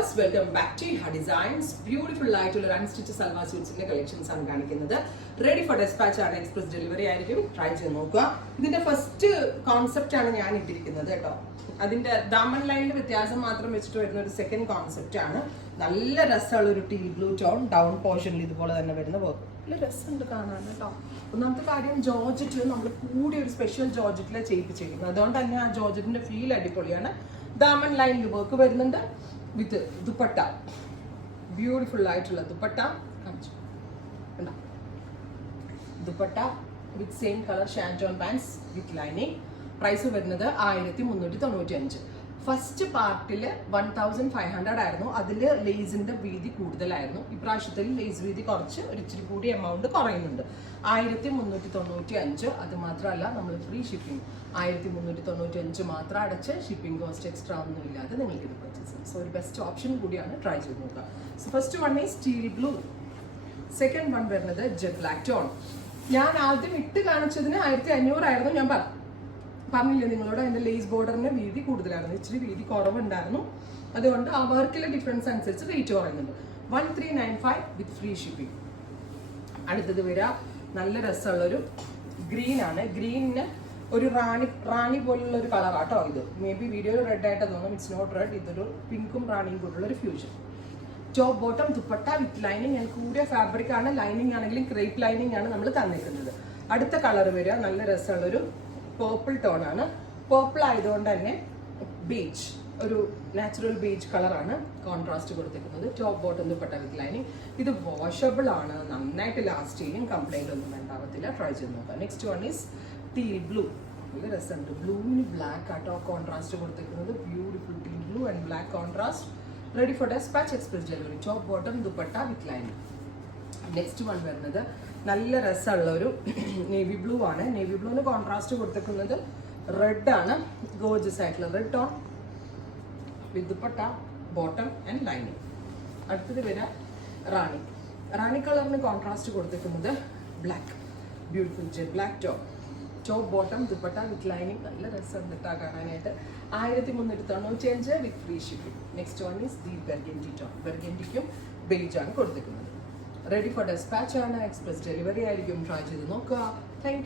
Welcome back to ഹാ designs. Beautiful ആയിട്ടുള്ള ഒരു അൺസ്റ്റിച്ച് സൽവാർ സ്യൂട്ട്സിന്റെ കളക്ഷൻസ് ആണ് കാണിക്കുന്നത്. റെഡി ഫോർ ഡെസ്പാച്ച് ആണ്, എക്സ്പ്രസ് ഡെലിവറി ആയിരിക്കും. ട്രൈ ചെയ്ത് നോക്കുക. ഇതിന്റെ ഫസ്റ്റ് കോൺസെപ്റ്റ് ആണ് ഞാൻ ഇട്ടിരിക്കുന്നത് കേട്ടോ. അതിന്റെ ദാമൻ ലൈനിന്റെ വ്യത്യാസം മാത്രം വെച്ചിട്ട് വരുന്ന ഒരു സെക്കൻഡ് കോൺസെപ്റ്റ് ആണ്. നല്ല രസമുള്ള ഒരു ടീൽ ബ്ലൂ ടോൺ, ഡൗൺ പോർഷനിൽ ഇതുപോലെ തന്നെ വരുന്ന വർക്ക്. നല്ല രസമുണ്ട് കാണാൻ കേട്ടോ. ഒന്നാമത്തെ കാര്യം ജോർജറ്റ് നമ്മൾ കൂടി ഒരു സ്പെഷ്യൽ ജോർജറ്റിലെ ചെയ്യിപ്പിച്ചിരിക്കുന്നത്, അതുകൊണ്ട് തന്നെ ആ ജോർജറ്റിന്റെ ഫീൽ അടിപൊളിയാണ്. ദാമൻ ലൈനിൽ വർക്ക് വരുന്നുണ്ട് വിത്ത് ദുപ്പട്ട, ബ്യൂട്ടിഫുൾ ആയിട്ടുള്ള ദുപ്പട്ട കാണിച്ചു. Dupatta with same colour shantoon pants with lining. Price വരുന്നത് 1395. ഫസ്റ്റ് പാർട്ടിൽ 1500 ആയിരുന്നു. അതിൽ ലേസിന്റെ വീതി കൂടുതലായിരുന്നു. ഇപ്രാവശ്യത്തിൽ ലേസ് വീതി കുറച്ച് ഒരു ഇച്ചിരി കൂടി എമൗണ്ട് കുറയുന്നുണ്ട്. 1395. അത് മാത്രമല്ല നമ്മൾ ഫ്രീ ഷിപ്പിംഗ് 1395 മാത്രം അടച്ച് ഷിപ്പിംഗ് കോസ്റ്റ് എക്സ്ട്രാ ഒന്നും ഇല്ലാതെ നിങ്ങൾക്ക് ഇത് പർച്ചേസ് ചെയ്യാം. സോ ഒരു ബെസ്റ്റ് ഓപ്ഷൻ കൂടിയാണ്, ട്രൈ ചെയ്ത് നോക്കുക. So first one is steel blue, second one വരുന്നത് ജെറ്റ് ബ്ലാക്ക് ടോൺ. ഞാൻ ആദ്യം ഇട്ട് കാണിച്ചതിന് 1500 ആയിരുന്നു. ഞാൻ പറഞ്ഞില്ലേ നിങ്ങളോട്, അതിന്റെ ലേസ് ബോർഡറിന്റെ വീതി കൂടുതലായിരുന്നു, ഇച്ചിരി വീതി കുറവുണ്ടായിരുന്നു. അതുകൊണ്ട് ആ വർക്കിലെ ഡിഫറൻസ് അനുസരിച്ച് റേറ്റ് പറയുന്നുണ്ട്. 1395 വിത്ത് ഫ്രീ ഷിപ്പിംഗ്. അടുത്തത് വരിക നല്ല രസമുള്ളൊരു ഗ്രീൻ ആണ്. ഗ്രീനിന് ഒരു റാണി പോലുള്ള ഒരു കളറാട്ടോ ഇത്. മേ ബി വീഡിയോയിൽ റെഡ് ആയിട്ട് തോന്നും, ഇറ്റ്സ് നോട്ട് റെഡ്. ഇതൊരു പിങ്കും റാണിയും കൂടെയുള്ള ഒരു fusion. Top bottom dupatta with lining. ഞാൻ കൂടിയ ഫാബ്രിക് ആണ്, ലൈനിങ് ആണെങ്കിലും ക്രേപ്പ് ലൈനിങ് ആണ് നമ്മൾ തന്നിരിക്കുന്നത്. അടുത്ത കളർ വരിക നല്ല രസമുള്ളൊരു പേർപ്പിൾ ടോൺ ആണ്. പേർപ്പിൾ ആയതുകൊണ്ട് തന്നെ ബീച്ച്, ഒരു നാച്ചുറൽ ബീച്ച് കളറാണ് കോൺട്രാസ്റ്റ് കൊടുത്തിരിക്കുന്നത്. Top bottom dupatta with lining. ഇത് വാഷബിൾ ആണ്, നന്നായിട്ട് ലാസ്റ്റ് ചെയ്യും, കംപ്ലൈന്റ് ഒന്നും ഉണ്ടാവത്തില്ല. ട്രൈ ചെയ്ത് നോക്കാം. Next one is teal blue. നല്ല രസമുണ്ട്. ബ്ലൂവിന് ബ്ലാക്ക് ആട്ടോ കോൺട്രാസ്റ്റ് കൊടുത്തിരിക്കുന്നത്. Beautiful teal blue and black contrast. Ready for dispatch express delivery. Top bottom dupatta with lining. Next one വരുന്നത് നല്ല രസമുള്ള ഒരു നേവി ബ്ലൂ ആണ്. നേവി ബ്ലൂവിന് കോൺട്രാസ്റ്റ് കൊടുത്തിരിക്കുന്നത് റെഡ് ആണ്. ഗോർജസ് ആയിട്ടുള്ള red tone with dupatta bottom and lining. അടുത്തത് വരിക റാണി കളറിന് കോൺട്രാസ്റ്റ് കൊടുത്തിരിക്കുന്നത് black, beautiful jet black tone. Top bottom dupatta with lining. നല്ല രസം ഇട്ടാ കാണാനായിട്ട്. 1395 with free shipping. Next one is the burgundy tone. ബെർഗൻഡിക്കും ബേജ് ആണ് കൊടുത്തിരിക്കുന്നത്. റെഡി ഫോർ ഡെസ്പാച്ച് ആണ്, എക്സ്പ്രസ് ഡെലിവറി ആയിരിക്കും. ട്രൈ ചെയ്ത് നോക്കുക. Thank U.